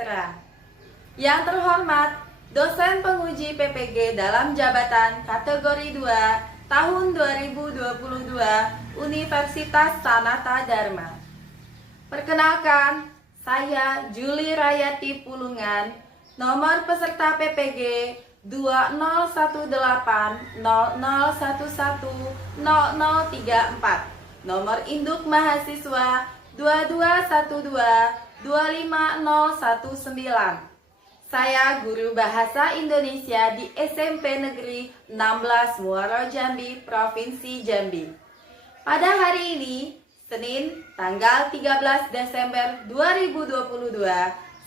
sejahtera. Yang terhormat, dosen penguji PPG dalam jabatan kategori 2 tahun 2022 Universitas Sanata Dharma. Perkenalkan, saya Juli Rayati Pulungan, nomor peserta PPG 201800110034, nomor induk mahasiswa 221225019. Saya guru bahasa Indonesia di SMP Negeri 16 Muaro Jambi, Provinsi Jambi. Pada hari ini, Senin, tanggal 13 Desember 2022,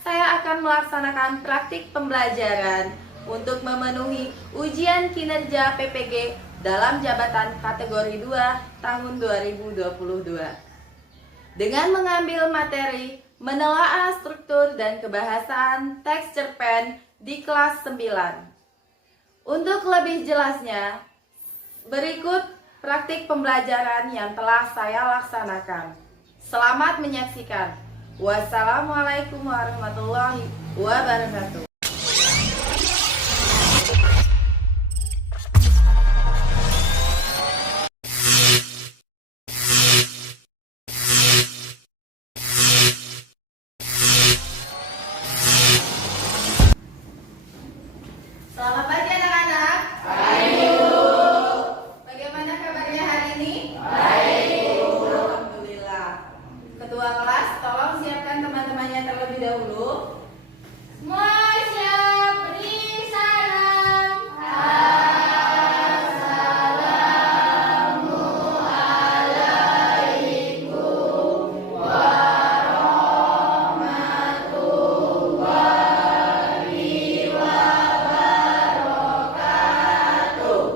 saya akan melaksanakan praktik pembelajaran untuk memenuhi ujian kinerja PPG dalam jabatan kategori 2 tahun 2022. Dengan mengambil materi menelaah struktur dan kebahasaan teks cerpen di kelas 9. Untuk lebih jelasnya, berikut praktik pembelajaran yang telah saya laksanakan. Selamat menyaksikan. Wassalamualaikum warahmatullahi wabarakatuh. Selamat pagi anak-anak. Baik, Bu. Bagaimana kabarnya hari ini? Baik, Bu. Alhamdulillah. Ketua kelas, tolong siapkan teman-temannya terlebih dahulu. Semua siap, beri salam.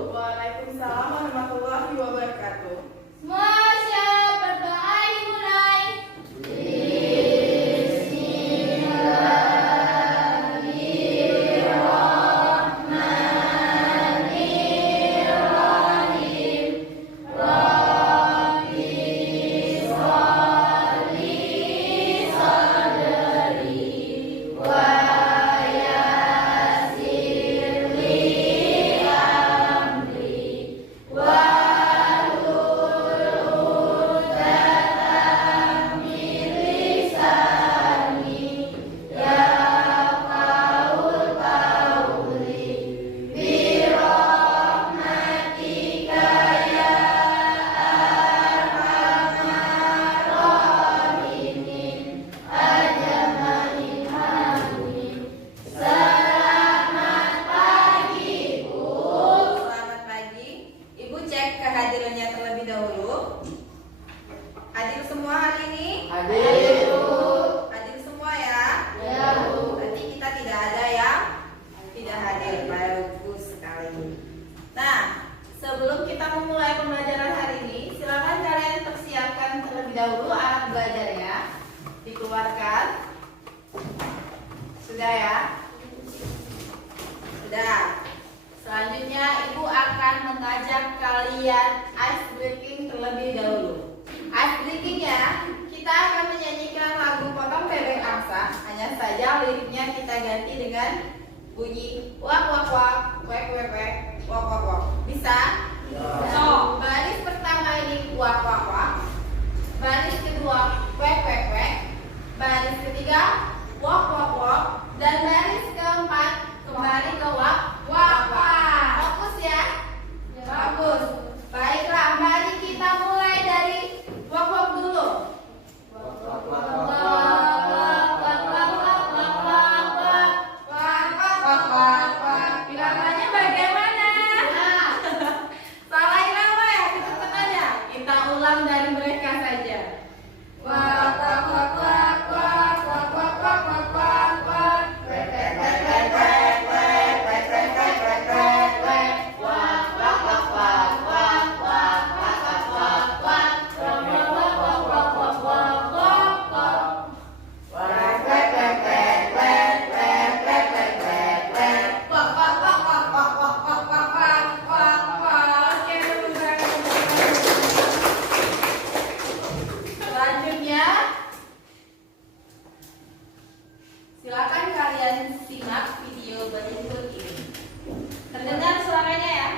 Waalaikumsalam warahmatullahi wabarakatuh. Semua siap, berdoa dimulai. Selamat pagi. Ibu cek kehadirannya terlebih dahulu. Hadir semua hari ini? Hadir, Bu. Hadir semua ya? Ya, Bu. Berarti kita tidak ada yang tidak hadir. Bagus sekali. Nah, sebelum kita memulai pembelajaran hari ini, silakan kalian persiapkan terlebih dahulu alat belajarnya. Dikeluarkan. Sudah ya? Sudah. Selanjutnya Ibu akan mengajak kalian ice breaking terlebih dahulu. Ice breaking ya, kita akan menyanyikan lagu Potong Bebek Angsa. Hanya saja liriknya kita ganti dengan bunyi wak wak wak, wek wek wek, wak wak wak. Bisa? So, baris pertama ini wak wak wak. Baris kedua wek wek wek. Baris ketiga wak wak wak. Dan baris keempat kembali ke wak wak wak. Fokus ya. Bagus. Baiklah, mari kita mulai dari wak wak dulu. Wak wak wak wak wak wak wak wak wak wak wak wak wak. Iramanya bagaimana? Salah irama ya, kecepatan ya. Kita ulang dari mereka saja. Wak wak wak wak wak wak wak wak wak wak. Silakan kalian simak video berikut ini. Terdengar suaranya ya?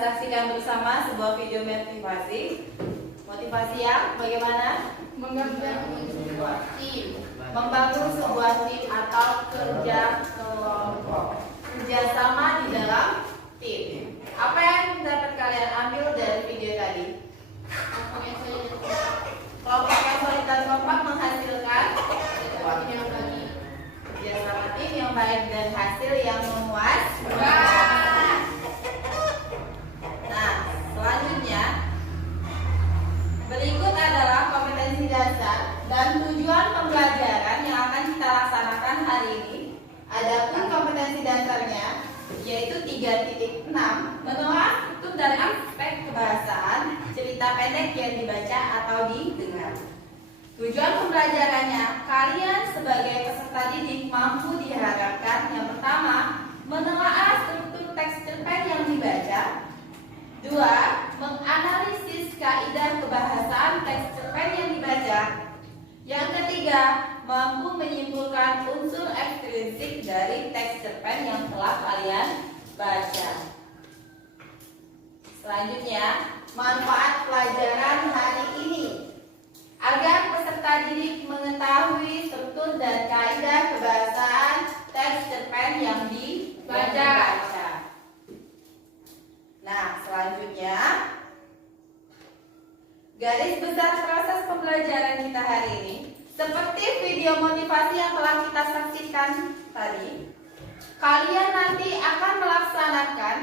Saksikan bersama sebuah video motivasi yang bagaimana? Membangun sebuah tim. Membangun sebuah tim atau kerja kelompok, kerjasama di dalam tim. Apa yang dapat kalian ambil dari video tadi? Kelompok yang solid dan kompak menghasilkan kerjasama tim yang baik dan hasil yang memuaskan. Selanjutnya, berikut adalah kompetensi dasar dan tujuan pembelajaran yang akan kita laksanakan hari ini. Adapun kompetensi dasarnya yaitu 3.6, menelaah struktur dan aspek kebahasaan, cerita pendek yang dibaca atau didengar. Tujuan pembelajarannya, kalian sebagai peserta didik mampu diharapkan yang pertama, menelaah struktur teks cerpen yang dibaca. 2. Menganalisis kaidah kebahasaan teks cerpen yang dibaca. Yang ketiga, mampu menyimpulkan unsur ekstrinsik dari teks cerpen yang telah kalian baca. Selanjutnya, manfaat pelajaran hari ini. Agar peserta didik mengetahui struktur dan kaidah kebahasaan teks cerpen yang dibaca. Nah, selanjutnya garis besar proses pembelajaran kita hari ini. Seperti video motivasi yang telah kita saksikan tadi, kalian nanti akan melaksanakan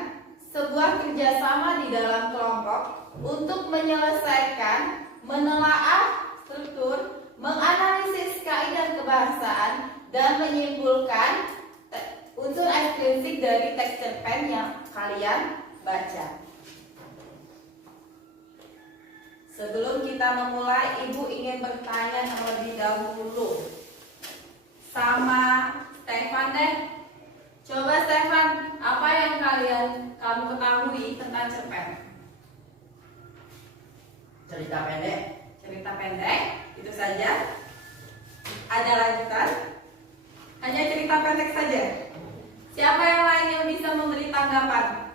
sebuah kerjasama di dalam kelompok untuk menyelesaikan, menelaah struktur, menganalisis kaidah kebahasaan, dan menyimpulkan unsur ekstrinsik dari teks cerpen yang kalian baca. Sebelum kita memulai, Ibu ingin bertanya terlebih dahulu sama Stefan deh. Coba Stefan, apa yang kamu ketahui tentang cerpen? Cerita pendek. Cerita pendek, itu saja. Ada lanjutan? Hanya cerita pendek saja. Siapa yang lain yang bisa memberi tanggapan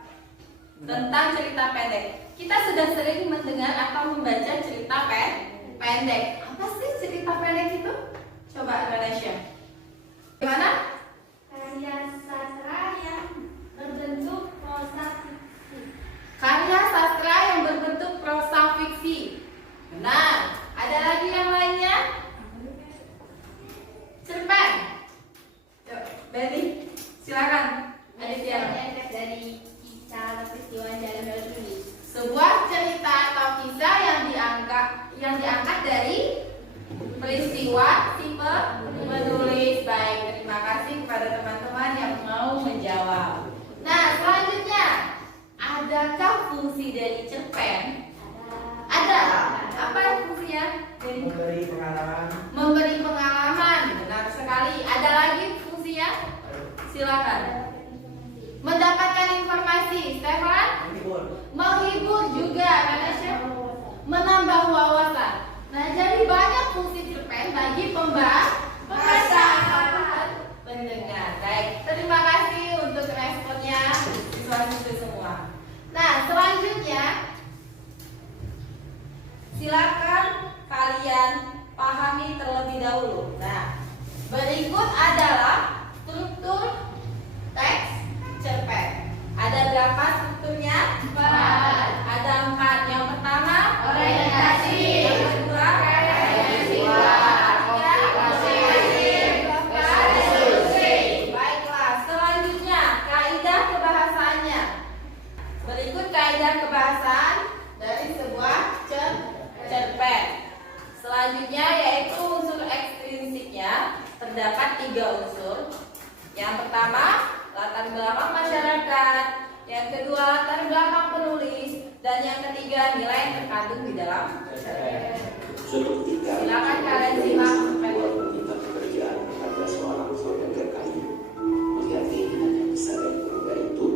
tentang cerita pendek? Kita sudah sering mendengar atau membaca cerita pendek. Apa sih cerita pendek itu? Coba Indonesia. Gimana? Karya sastra yang berbentuk prosa fiksi. Karya sastra yang berbentuk prosa fiksi. Benar. Ada lagi yang lainnya? Cerpen. Benny, silakan. Aditya. Dari kisah atau peristiwa dalam tulis. Sebuah cerita atau kisah yang diangkat dari peristiwa si penulis. Baik, terima kasih kepada teman-teman yang mau menjawab. Nah, selanjutnya, adakah fungsi dari cerpen? Ada. Apa fungsinya? Memberi pengalaman. Memberi pengalaman. Benar sekali. Ada lagi fungsinya? Silakan. Mendapatkan informasi. Stefan? juga karena menambah wawasan. Nah, jadi banyak fungsi cerpen bagi pembaca pendengar. Baik, terima kasih untuk responnya siswa-siswi semua. Nah, selanjutnya silakan kalian pahami terlebih dahulu. Nah, berikut adalah struktur teks cerpen. Ada berapa strukturnya? 4. Ada 4. Yang pertama Orientasi. Yang kedua baiklah, selanjutnya kaidah kebahasaannya. Berikut kaidah kebahasaan dari sebuah cerpen. Selanjutnya yaitu unsur ekstrinsiknya. Terdapat 3 unsur. Yang pertama, latar belakang masyarakat. Yang kedua, latar belakang penulis. Dan yang ketiga, nilai yang terkandung di dalam cerpen. Suatu ketika, Silakan kalian simak. Tuhan meminta pekerjaan kepada seorang saudagar kayu. Melihat keinginan yang besar dari pemuda itu,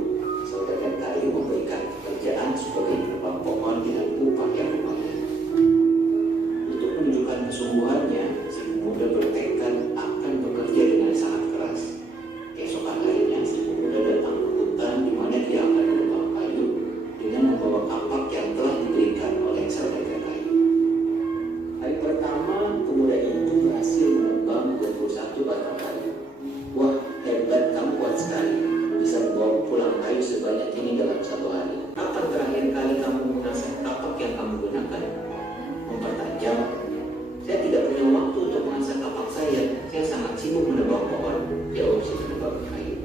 saudagar kayu memberikan pekerjaan sebagai penebang pohon dengan upah yang lumayan. Untuk menunjukkan kesungguhannya, si pemuda bertekad akan bekerja dengan sangat keras. Keesokan harinya, si pemuda datang ke hutan di mana dia akan menebang kayu dengan membawa kapak yang telah diberikan oleh saudagar kayu. Hari pertama, pemuda itu berhasil menebang 21 batang kayu. Wah, hebat, kamu kuat sekali. Bisa membawa pulang kayu sebanyak ini dalam 1 hari. Kapan terakhir kali kamu mengasah kapak yang kamu gunakan? Mempertajam. Saya tidak punya waktu untuk mengasah kapak saya. Saya sangat sibuk menebang pohon, jawab si penebang kayu.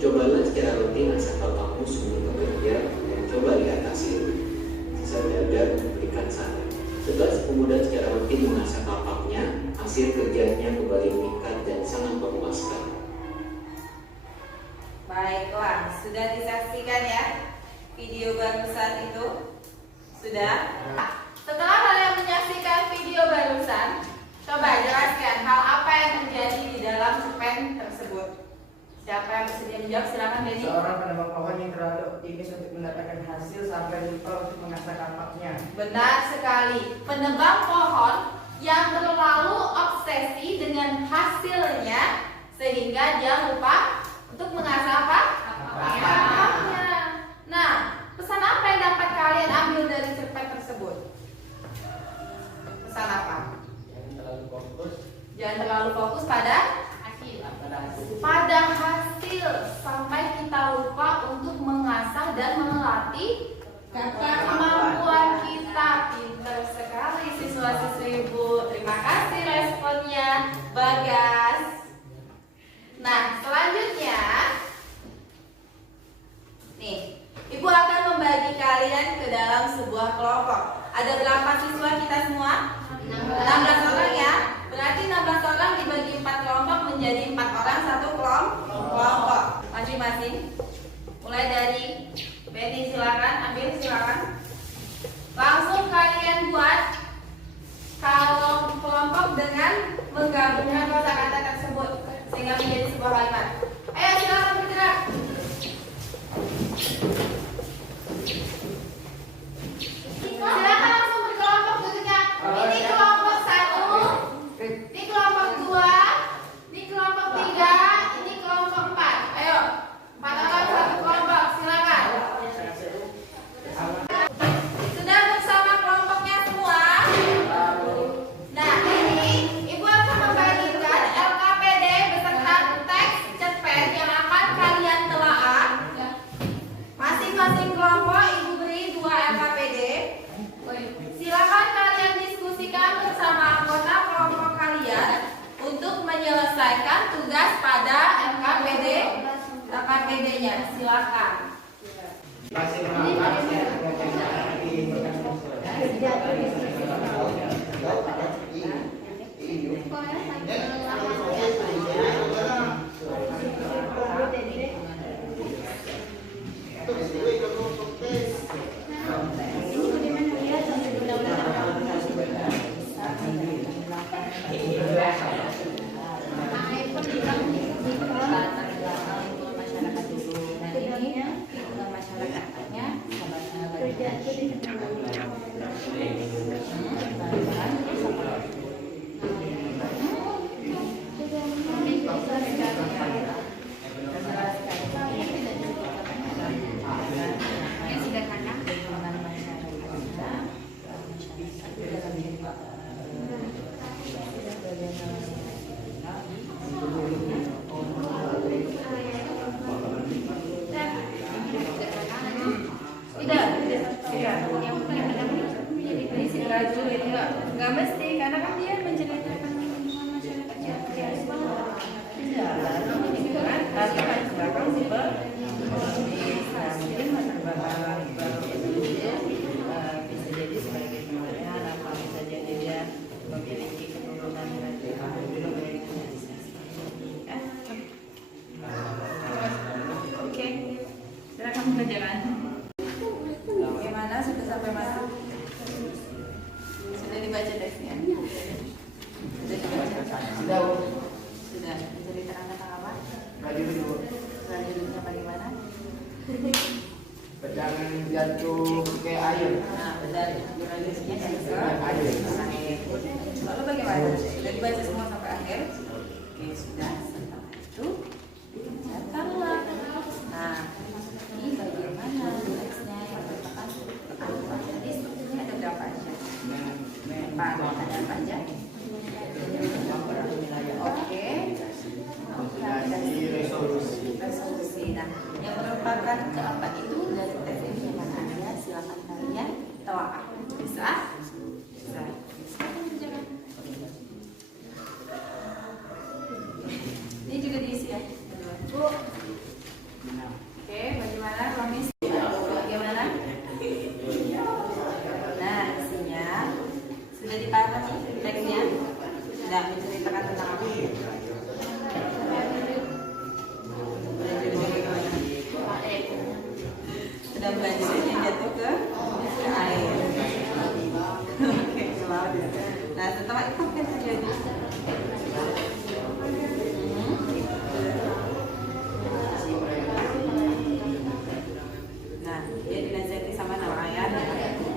Cobalah secara rutin asah kapakmu sebelum bekerja dan coba lihat hasil. Saudagar memberikan saran. Setelah si pemuda secara rutin mengasah kapaknya, hasil kerjanya kembali meningkat dan sangat memuaskan. Baiklah, sudah disaksikan ya video barusan itu? Sudah? Setelah kalian menyaksikan video barusan, coba jelaskan hal apa yang terjadi di dalam cerpen tersebut. Siapa yang bersedia menjawab? Silakan Denny. Seorang penebang pohon yang terlalu optimis untuk mendapatkan hasil sampai lupa untuk mengasah kapaknya. Benar sekali. Penebang pohon yang terlalu obsesi dengan hasilnya sehingga dia lupa untuk mengasah apa? Kapaknya. Nah, pesan apa yang dapat kalian ambil dari cerpen tersebut? Pesan apa? Jangan terlalu fokus pada hasil sampai kita lupa untuk mengasah dan melatih kemampuan kita. Pintar sekali siswa-siswi Ibu. Terima kasih responnya, Bagas. Nah, selanjutnya nih, Ibu akan membagi kalian ke dalam sebuah kelompok. Ada berapa siswa kita semua? 16 orang ya. Berarti 16 orang dibagi 4 kelompok menjadi 4 orang satu kelompok masing-masing. Mulai dari Benny, silakan ambil, silakan. Langsung kalian buat kalau kelompok dengan menggabungkan kata-kata tersebut sehingga menjadi sebuah kalimat. Ayo silakan bergerak. Silakan langsung berkelompok duduknya. Ini kelompok 1, ini kelompok 2, ini kelompok 3, ini kelompok 4. Ayo, 4 orang satu kelompok, silakan. Sudah bersama kelompoknya semua? Nah, ini Ibu akan membagikan LKPD beserta teks cerpen yang akan kalian telaah. Masing-masing kelompok Ibu beri 2 LKPD. Silakan kalian diskusikan bersama anggota kelompok kalian untuk menyelesaikan tugas pada LKPD-nya. Silakan. Masih mengapas ya. masyarakatnya Yang sederhana. Nggak mesti, karena kan dia menceritakan lingkungan masyarakat yang harus banget. Tapi kan belakang sih Pak. Mungkin latar belakang itu bisa jadi sebagai pemilihan apa bisa jadi dia memiliki keturunan dari Oke, silakan pelajaran. Bagaimana sudah sampai mana? Sudah dibaca teksnya? Sudah dibaca? Sudah. Sudah. Menceritakan tentang apa? Prajurit dulu. Selanjutnya bagaimana? Pedang jatuh ke air. Nah, benar. Jurnalisnya dan ke Air. akhir. Lalu bagaimana? Sudah dibaca semua sampai akhir? Oke, sudah. Setelah itu, datanglah. Nah, ini bagaimana teksnya yang merupakan apa? Jadi sebetulnya ada berapa aja? Empat. Ada apa aja? Oke. Resolusi. Nah, yang merupakan keempat itu dari teks ini yang mana ada? Silakan kalian telaah. Bisa? Bisa. Silakan. Ini juga diisi ya. Oke, bagaimana Romis? Bagaimana? Nah, isinya sudah dipahami teksnya? Sudah menceritakan tentang apa? Sudah belajar yang jatuh ke air. Oke, selalu. Nah, setelah itu apa yang terjadi? Nah, dia dinasihati sama nama ayahnya.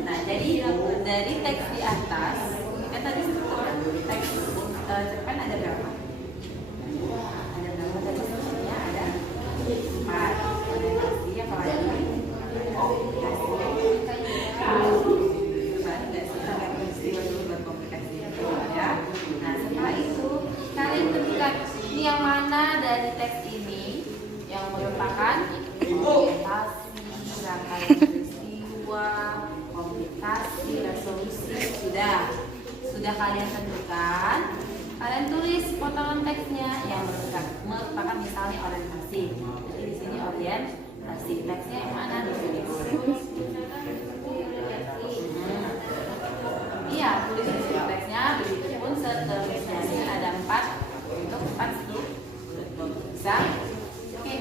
Nah, jadi dari teks di atas, kita tadi sebutkan teks cerpen ada berapa? Ada berapa tadi sebutnya? Ada 4. Orientasi apa lagi? Nah, setelah itu kalian tentukan ini yang mana dari teks ini yang merupakan orientasi, rangkaian peristiwa, komunikasi, resolusi. Sudah kalian tentukan. Kalian tulis potongan teksnya yang merupakan misalnya orientasi. Jadi di sini orientasi, teksnya yang mana ditulis? Iya, tulis di sini teksnya. Begitupun seterusnya. Ini ada 4 untuk 4 struk. Bisa? Oke.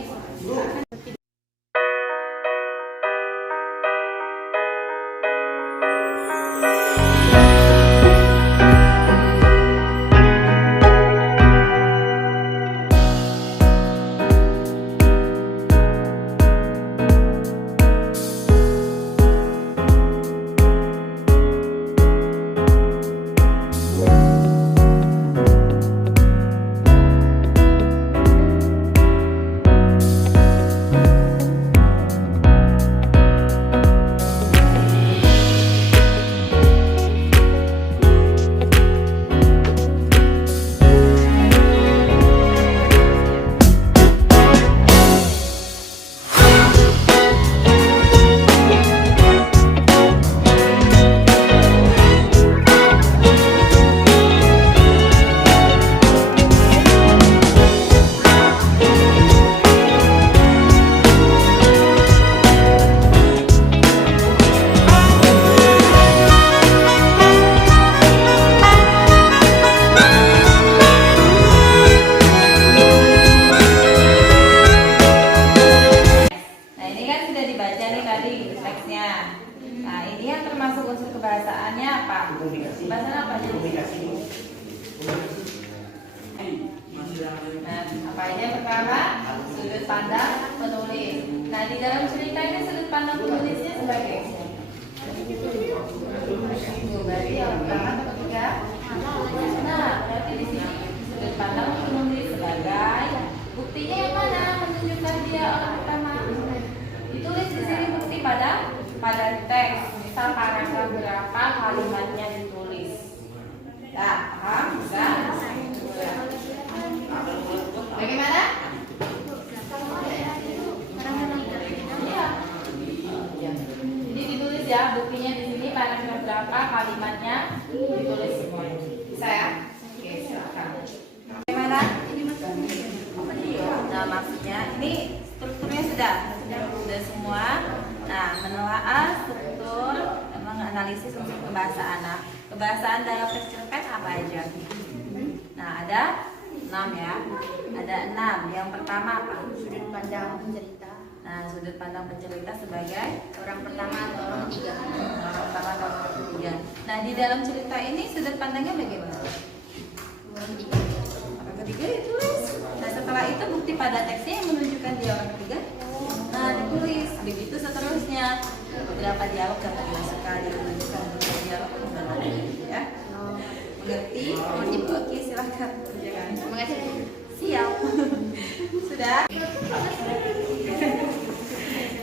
Apa aja pertama? Sudut pandang penulis. Nah, di dalam cerita ini sudut pandang penulisnya sebagai Berarti yang pertama atau ketiga? Nah, berarti di sini sudut pandang penulis sebagai buktinya yang mana menunjukkan dia orang pertama. Ditulis di sini bukti pada teks. Misal paragraf berapa kalimatnya ditulis. Nah, paham? Bisa? Bagaimana? Iya. Jadi ditulis ya buktinya di sini paragraf berapa kalimatnya ditulis semuanya. Bisa ya? Oke, silakan. Bagaimana? Nah, maksudnya ini strukturnya sudah semua. Nah, menelaah struktur, menganalisis unsur kebahasaan. Nah, kebahasaan dalam teks cerpen apa aja? Nah, ada 6 ya. Ada 6. Yang pertama apa? Sudut pandang pencerita. Nah, sudut pandang pencerita sebagai Orang pertama atau orang ketiga. orang pertama atau orang ketiga. Nah, di dalam cerita ini sudut pandangnya bagaimana? Orang ketiga. Orang ketiga ditulis. Nah, setelah itu bukti pada teksnya yang menunjukkan dia orang ketiga. Nah, ditulis. Begitu seterusnya. Beberapa dialog dapat dimasukkan, menunjukkan beberapa dialog bagaimana ya. Mengerti? Oke, silakan kerjakan. Terima kasih. Siap. Sudah?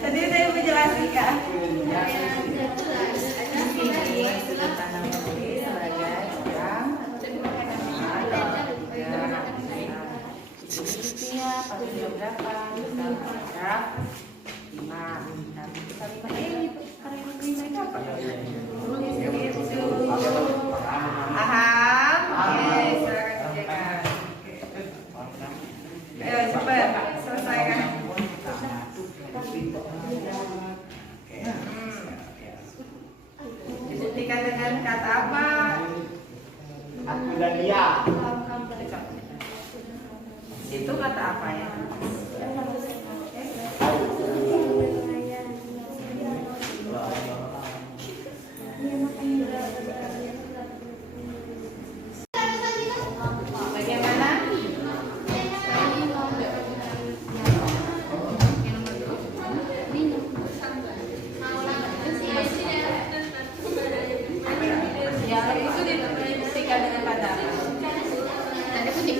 Tadi saya menjelaskan Kak. Ini sudut pandang penulis sebagai orang buktinya pada berapa? Misal paragraf 5. Nah, kita 5 paragraf 5 itu apa? Tulis gitu. Paham? Oke, silakan kerjakan. Ayo cepat selesaikan. Dibuktikan dengan kata apa? Aku dan dia. Itu kata apa ya? Bagaimana? Dialog itu dibuktikan dengan kata apa? Tanda kutip.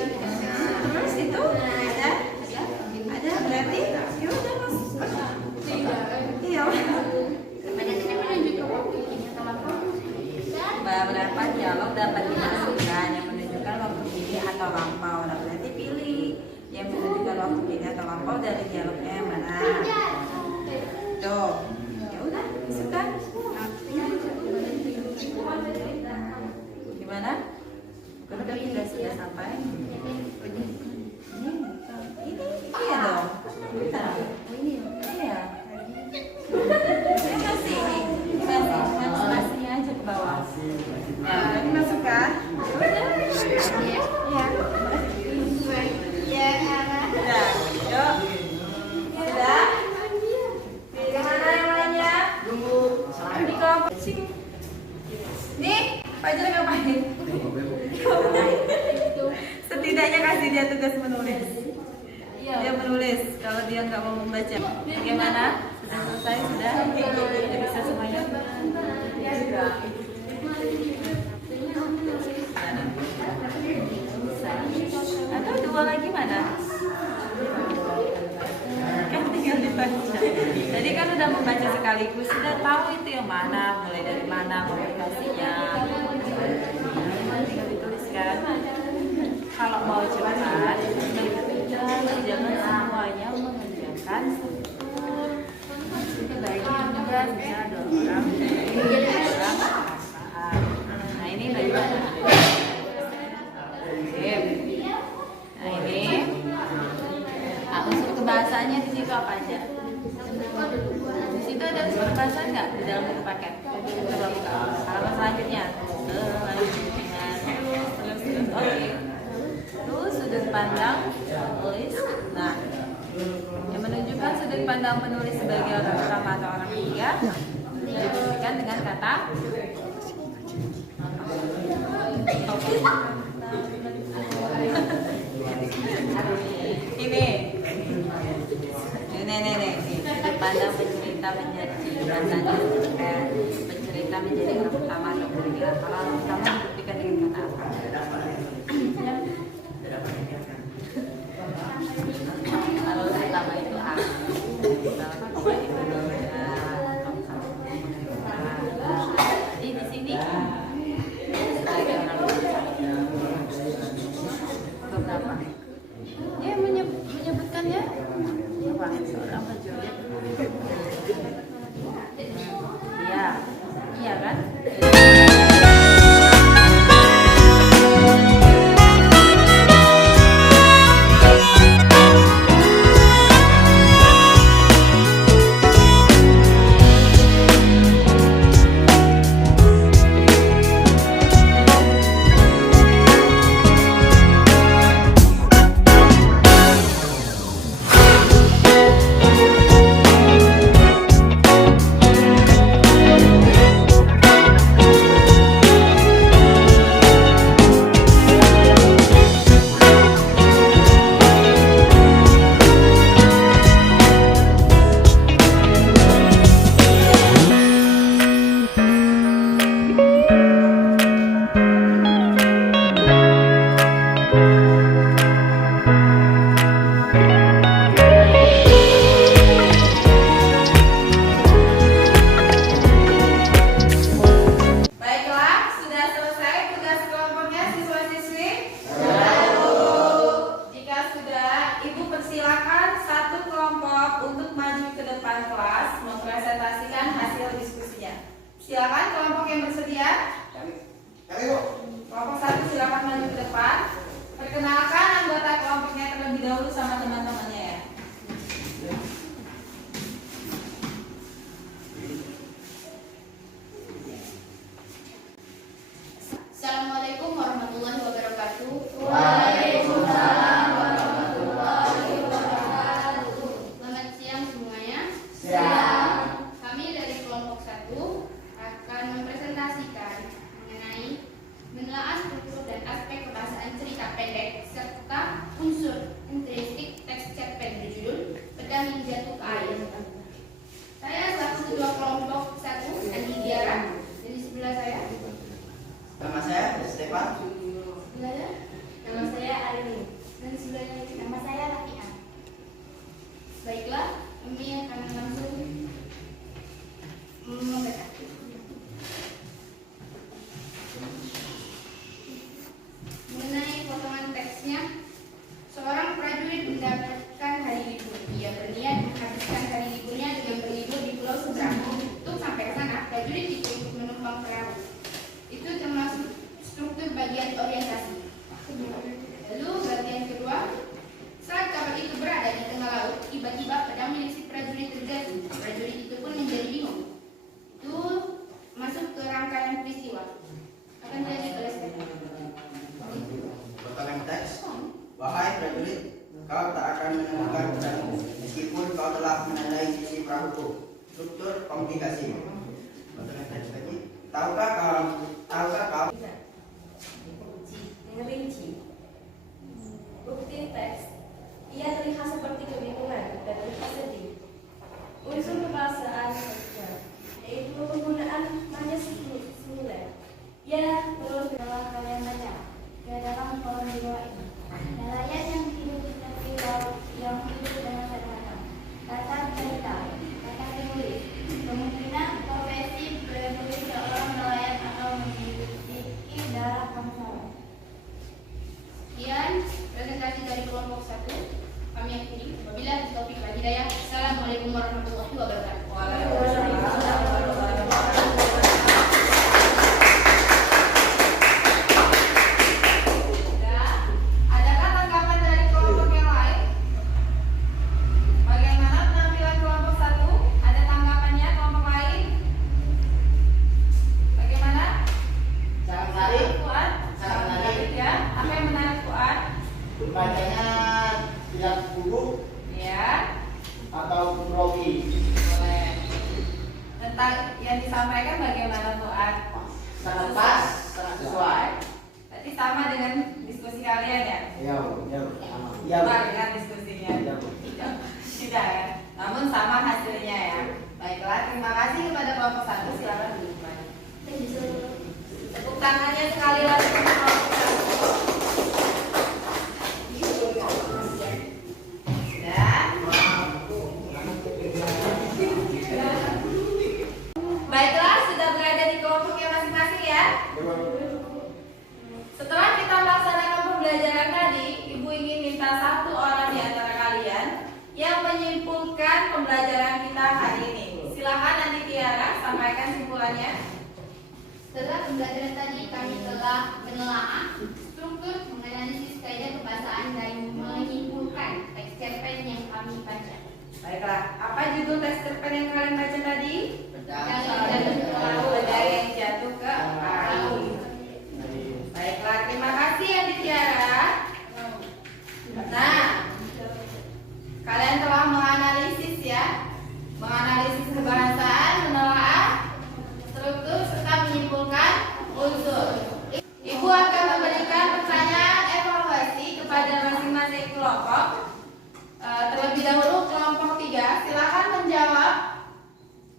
Terus itu ada berarti ya udah mas. Iya. Pada sini menunjukkan waktu kini atau lampau. Beberapa dialog dapat dimasukkan yang menunjukkan waktu kini atau lampau. Nah, berarti pilih yang menunjukkan waktu kini atau lampau dari dialognya yang mana. Tuh. Ya udah, masukkan. Gimana? Bukan sudah sampai. Iya dong. Bentar. Iya. Ini masih spasinya aja ke bawah. Ya, ini masukkan. Iya. Iya. Sudah. Yuk. Sudah. Bagaimana yang lainnya? Di kelompok sing. Nih, Fajar ngapain? Setidaknya kasih dia tugas menulis. Dia menulis kalau dia nggak mau membaca. Bagaimana? Sudah selesai? Sudah? Sudah bisa semuanya? Atau dua lagi mana? Kan tinggal dibaca. Tadi kan udah membaca sekaligus, sudah tahu itu yang mana, mulai dari mana komunikasinya. Tinggal dituliskan. Kalau mau cepat, jangan semuanya mengerjakan struktur. Ini bagian juga bisa ada orang paham. Nah, ini bagaimana? Nah, ini unsur kebahasaannya di situ apa aja? Di situ ada unsur kebahasaan nggak di dalam buku paket? Coba buka. Halaman selanjutnya. Terus. Oke. Terus sudut pandang penulis. Nah, yang menunjukkan sudut pandang penulis sebagai orang pertama atau orang ketiga dibuktikan dengan kata ini sudut pandang pencerita. pencerita menjadi bahasanya kayak pencerita menjadi orang pertama atau kedua. Kalau orang pertama dibuktikan dengan kata apa? Kalau pertama itu apa? Kalau kedua itu jadi di sini sebagai orang beberapa dia menyebutkannya apa seorang prajurit. Iya, iya kan? Silakan kelompok yang bersedia. Kelompok 1 silakan maju ke depan. Perkenalkan anggota kelompoknya terlebih dahulu sama teman-temannya ya. Assalamualaikum warahmatullahi wabarakatuh. Waalaikumsalam warahmatullahi wabarakatuh. Selamat siang semuanya. Siang. Kami dari kelompok 1 akan mempresentasikan mengenai penilaian struktur dan aspek kebahasaan cerita pendek serta unsur intrinsik teks cerpen berjudul Pedang yang Jatuh ke Air. Saya selaku ketua kelompok 1 Andi Diara, dan di sebelah saya Nama saya Stefan. sebelahnya nama saya Arini, dan sebelahnya nama saya Rafian. Baiklah, kami akan langsung membaca. Mengenai potongan teksnya, seorang prajurit mendapatkan hari libur. Ia berniat menghabiskan hari liburnya dengan berlibur di pulau seberang. Untuk sampai ke sana, prajurit itu ikut menumpang perahu. Itu termasuk struktur bagian orientasi. Lalu bagian kedua, saat kapal itu berada di tengah laut, tiba-tiba pedang milik si prajurit terjatuh. Prajurit itu pun menjadi bingung. Itu masuk ke rangkaian peristiwa. Akan dilanjut oleh Stefan. Potongan teks. Wahai prajurit, kau tak akan menemukan pedangmu meskipun kau telah menandai sisi perahuku. Struktur komunikasi. Potongan teks lagi. Tahukah kau? Merinci. Bukti teks. Ia terlihat seperti kebingungan dan terlihat sedih. Unsur kebahasaan saja, yaitu penggunaan nada singular. Ya, terus dalam kalian baca ke dalam kolom di bawah ini. Nelayan yang hidup di tepi laut yang hidup dengan sederhana. Kata cerita, kata penulis. Kemungkinan profesi penulis seorang nelayan atau memiliki darah bangsawan. Sekian presentasi dari kelompok 1. Kami akhiri. Wabillahi taufiq wal hidayah. Assalamualaikum warahmatullahi wabarakatuh. Waalaikumsalam warahmatullahi wabarakatuh. Adakah tanggapan dari kelompok yang lain? Bagaimana penampilan kelompok 1? Ada tanggapannya kelompok lain? Bagaimana? Sangat menarik. Fuad? Sangat menarik. Ya. Apa yang menarik Fuad? Bacanya tidak buruk Ya. atau grogi. Boleh. Tentang yang disampaikan bagaimana Fuad? Sangat pas, sangat sesuai. Berarti sama dengan diskusi kalian ya? Ya, sama. Sama dengan diskusinya? Ya. Tidak ya. Namun sama hasilnya ya. Baiklah, terima kasih kepada kelompok 1. Silakan duduk kembali. Tepuk tangannya sekali lagi untuk kelompok 1. Baiklah, sudah berada di kelompoknya masing-masing ya. Setelah kita melaksanakan pembelajaran tadi, Ibu ingin minta satu orang di antara kalian yang menyimpulkan pembelajaran kita hari ini. Silakan nanti Tiara sampaikan simpulannya. Setelah pembelajaran tadi, kami telah menelaah struktur, menganalisis kaidah kebahasaan dan menyimpulkan teks cerpen yang kami baca. Baiklah, apa judul teks cerpen yang kalian baca tadi? Badai yang jatuh ke laut. Baiklah, terima kasih Adik Tiara. Nah, kalian telah menganalisis ya, menganalisis kebahasaan, menelaah struktur serta menyimpulkan unsur. Ibu akan memberikan pertanyaan evaluasi kepada masing-masing kelompok. Terlebih dahulu kelompok 3, silakan menjawab.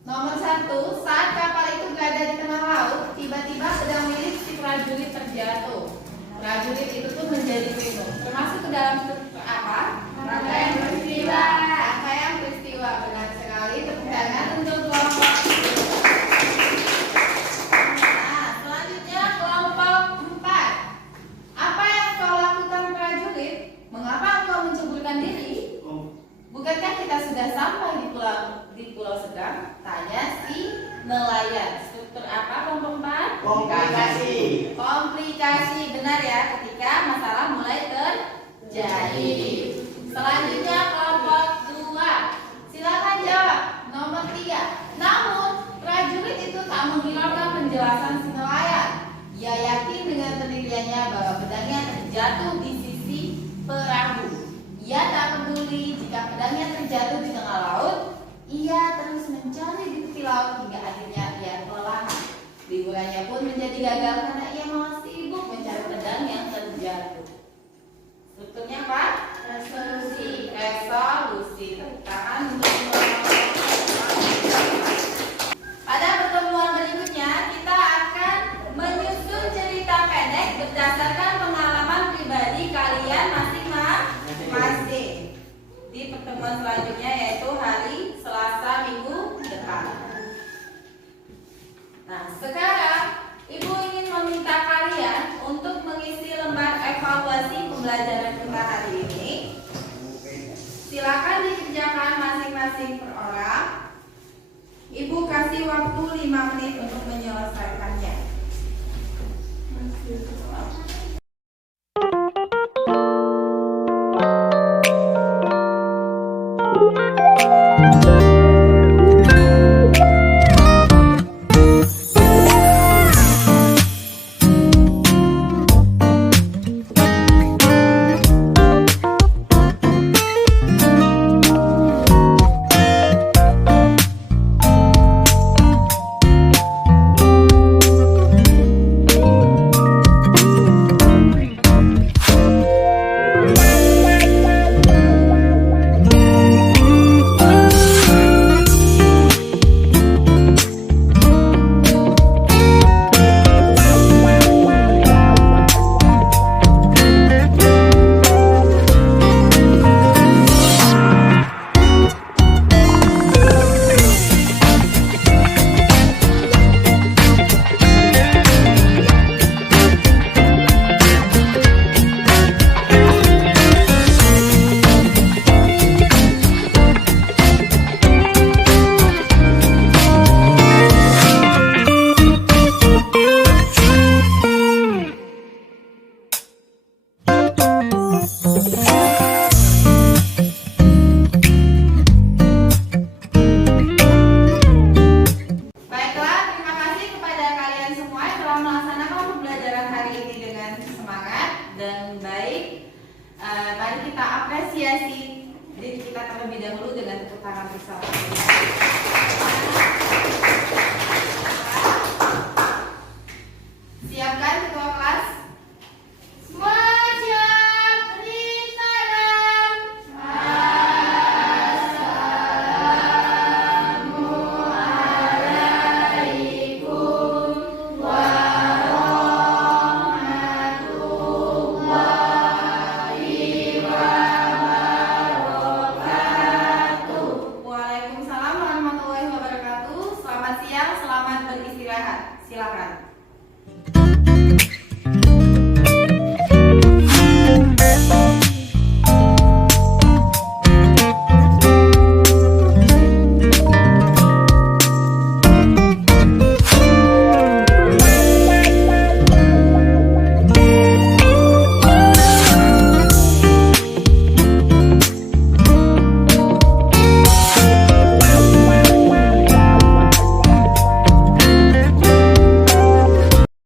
Nomor 1, saat kapal itu berada di tengah laut, tiba-tiba pedang milik si prajurit terjatuh. Prajurit itu pun menjadi bingung. Termasuk ke dalam apa? Rangkaian peristiwa. Rangkaian peristiwa, benar sekali. Tepuk tangan untuk kelompok. Nah, selanjutnya kelompok 4. Apa yang kau lakukan prajurit? Mengapa engkau menceburkan diri? Bukankah kita sudah sampai di Pulau Seberang? Tanya si nelayan. Struktur apa kelompok 4? Komplikasi. Komplikasi, benar ya, ketika masalah mulai terjadi. Selanjutnya kelompok 2. Silakan jawab. Nomor 3. Namun prajurit itu tak menghiraukan penjelasan si nelayan. Ia yakin dengan pendiriannya bahwa pedangnya terjatuh di sisi perahu. Ia tak peduli jika pedangnya terjatuh di tengah laut. Ia terus mencari di tepi laut hingga akhirnya ia kelelahan. Liburannya pun menjadi gagal karena ia malah sibuk mencari pedang yang terjatuh. Strukturnya apa? Resolusi. Tepuk tangan untuk pada pertemuan berikutnya kita akan menyusun cerita pendek berdasarkan pengalaman pribadi kalian masing-masing di pertemuan selanjutnya, yaitu hari Selasa minggu depan. Nah, sekarang Ibu ingin meminta kalian untuk mengisi lembar evaluasi pembelajaran kita hari ini. Silakan dikerjakan masing-masing per orang. Ibu kasih waktu 5 menit untuk menyelesaikannya. beristirahat. Silakan.